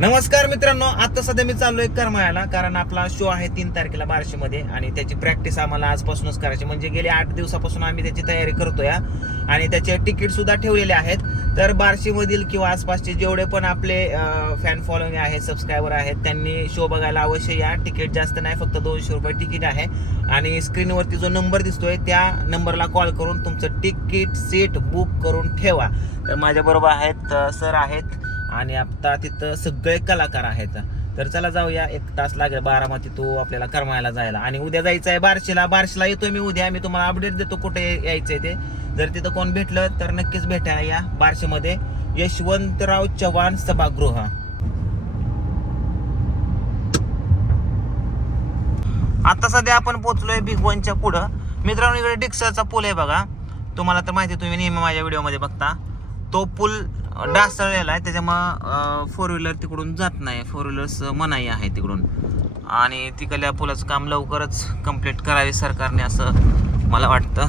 नमस्कार मित्रांनो आता सध्या मी चाललोय करमाळ्याला कारण आपला शो आहे तीन तारखेला बार्शीमध्ये आणि त्याची प्रॅक्टिस आम्हाला आजपासूनच करायची म्हणजे गेले आठ दिवसापासून आम्ही त्याची तयारी करतोय आणि त्याचे तिकीट सुद्धा ठेवलेले आहेत. तर बार्शीमधील किंवा आसपासचे जेवढे पण आपले फॅन फॉलोइंग आहेत सबस्क्रायबर आहेत त्यांनी शो बघायला अवश्य या. तिकीट जास्त नाही फक्त दोनशे रुपये तिकीट आहे. आणि स्क्रीनवरती जो नंबर दिसतोय त्या नंबरला कॉल करून तुमचं तिकीट सीट बुक करून ठेवा. तर माझ्याबरोबर आहेत सर आहेत आणि आता तिथं सगळे कलाकार आहेत. तर चला जाऊया एक तास लागेल बारामती तो आपल्याला करमायला जायला. आणि उद्या जायचं आहे बार्शीला. बार्शीला येतोय मी उद्या. मी तुम्हाला अपडेट देतो कुठे यायचंय ते. जर तिथं कोण भेटलं तर नक्कीच भेटा या बार्शीमध्ये. यशवंतराव चव्हाण सभागृह. आता सध्या आपण पोहोचलोय बिग वनच्या पुढं. मित्रांनो इकडे डिक्सरचा पूल आहे बघा. तुम्हाला तर माहिती आहे, तुम्ही नेहमी माझ्या व्हिडिओमध्ये बघता. तो पूल डासळलेला आहे त्याच्यामुळं फोर व्हीलर तिकडून जात नाही. फोर व्हीलर्स मनाई आहे तिकडून. आणि तिकडल्या पुलाचं काम लवकरच कंप्लीट करावे सरकारने असं मला वाटतं.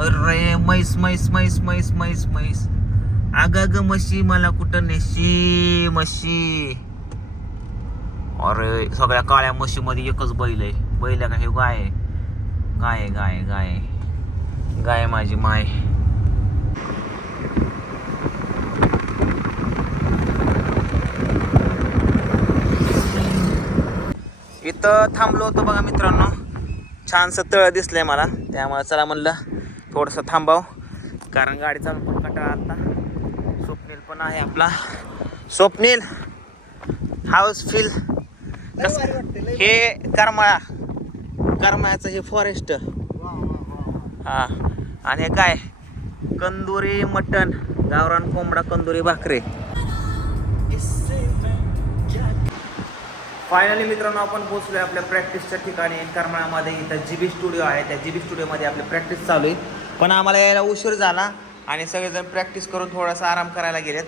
अरे मैस मैस मैस मैस मैस मैस अगं ग म्हशी मला कुठं नेशी म्हशी. अरे सगळ्या काळ्या म्हशीमध्ये एकच बैल आहे. बैल का हे गाय गाय गाय गाय. गाय माझी माय. इथं थांबलो होतो बघा मित्रांनो. छानसं तळ दिसलंय मला. त्यामुळे चला म्हणलं थोडंसं थांबाव. कारण गाडी चालून पण कंटाळा आता स्वप्नील पण आहे आपला. स्वप्नील हाऊस फील हे करमाळा. करमाळ्याचं हे फॉरेस्ट हा. आणि हे काय? कंदुरी मटण. गावरान कोंबडा कंदुरी भाकरे. फायनली मित्रांनो आपण पोहोचलोय आपल्या प्रॅक्टिसच्या ठिकाणी. करमाळ्यामध्ये इथं जी बी स्टुडिओ आहे. त्या जी बी स्टुडिओमध्ये आपली प्रॅक्टिस चालू आहे पण आम्हाला यायला उशीर झाला आणि सगळेजण प्रॅक्टिस करून थोडासा आराम करायला गेलेत.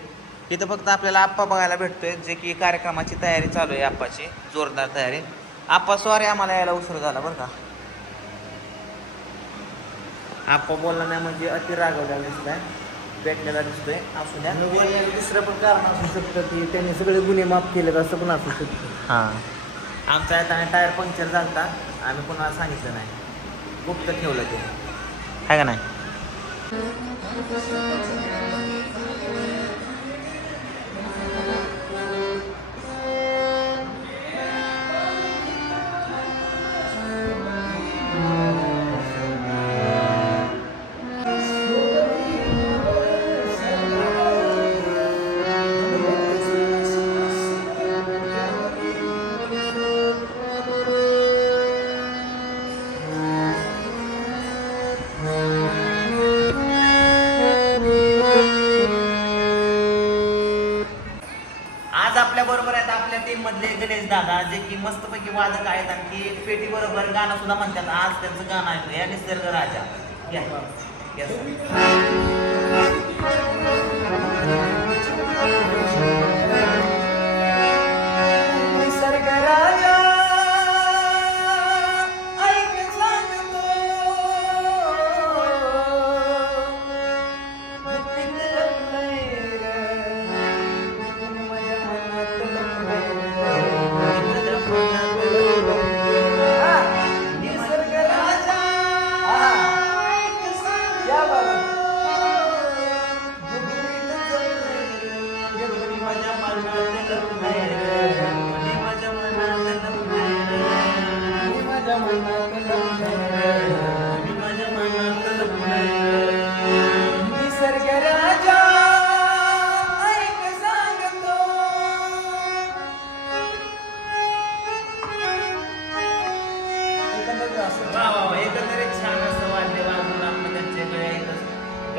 इथं फक्त आपल्याला आप्पा बघायला भेटतोय जे की कार्यक्रमाची तयारी चालू आहे आप्पाची जोरदार तयारी. आप्पा सॉरी आम्हाला यायला उशीर झाला बरं का. आप्पा बोलला नाही म्हणजे अति रागवलेला दिसलाय. पेटलेला दिसतोय. असू द्या. दुसरं पण कारण असू शकतं की त्यांनी सगळे गुन्हे माफ केलेत असं पण असू शकतं. हां. आमचा आता टायर पंक्चर झालता. आम्ही कोणाला सांगितलं नाही. गुप्त ठेवलं ते. आहे का नाही? दादा जे की मस्तपैकी वादक आहेत आणखी पेटी बरोबर गाणं सुद्धा म्हणतात. आज त्यांचं गाणं ऐकूया निसर्ग राजा. या. या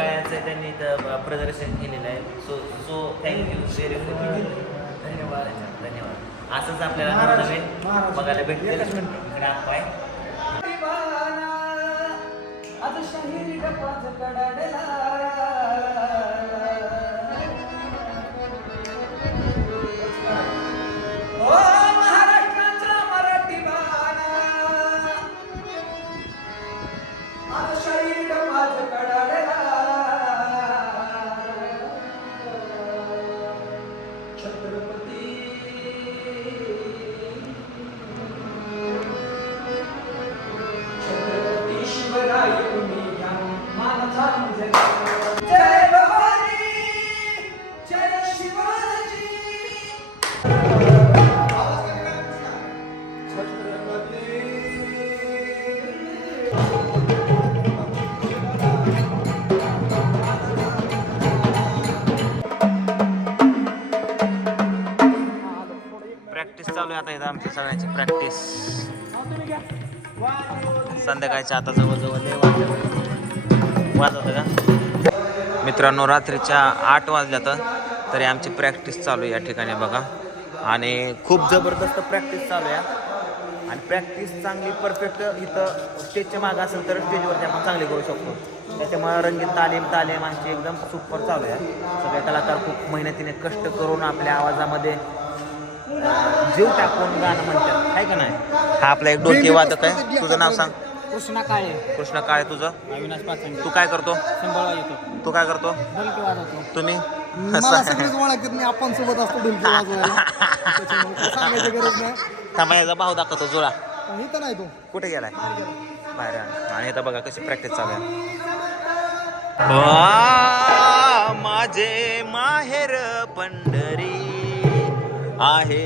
गळ्याचं त्यांनी इथं प्रदर्शन केलेलं आहे. सो सो थँक्यू व्हेरी धन्यवाद. धन्यवाद. असंच आपल्याला नवीन बघायला मिनिट. इकडे आहे आज शाहिरी प्रॅक्टिस चालू आहे. आता इथं आमची सगळ्यांची प्रॅक्टिस संध्याकाळच्या आता जवळजवळ लय वाजत का? मित्रांनो रात्रीच्या आठ वाजल्या तर तरी आमची प्रॅक्टिस चालू आहे या ठिकाणी बघा. आणि खूप जबरदस्त प्रॅक्टिस चालू आहे. आणि प्रॅक्टिस चांगली परफेक्ट इथं स्टेजच्या मागं असेल तर स्टेजवरती आपण चांगली करू शकतो. त्याच्यामुळे रंगीत तालीम तालीम आमची एकदम सुपर चालू आहे. सगळे कलाकार खूप मेहनतीने कष्ट करून आपल्या आवाजामध्ये जीव टाकून गाणं म्हणतात आहे का नाही? हा आपला एक डोके वादक आहे. तुझं नाव सांग. कृष्णा काळे. कृष्ण काय तुझं? अविनाश पाचंगे. तू काय करतो? संभाळा येतो. तू काय करतो? वाजवतो तुम्ही? मला सगळेच ओळखत नाही आपण सोबत असतो ढोलकी वाजवायला. त्याच्यामुळे काही सांगायची गरज नाही. थांबा याचा भाऊ दाखवतो जुळा. पण इथं नाही तो. कुठे गेलाय? बाहेर आहे. आणि आता बघा कशी प्रॅक्टिस चालू आहे. वा, माझे माहेर पंढरी. आहे.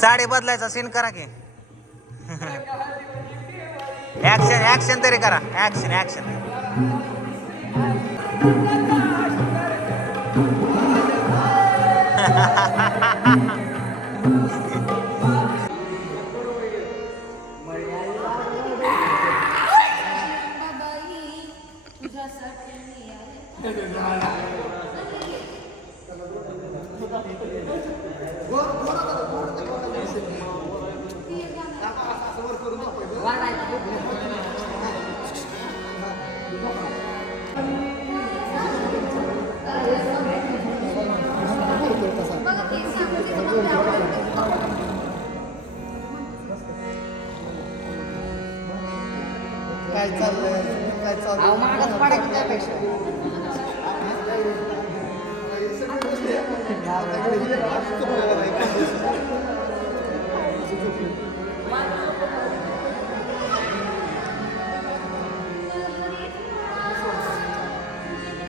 साडी बदलायचा सीन करा की. ऍक्शन ऍक्शन तरी करा. ऍक्शन ऍक्शन काय चाललंय? काय चाललंय? पडायचं त्यापेक्षा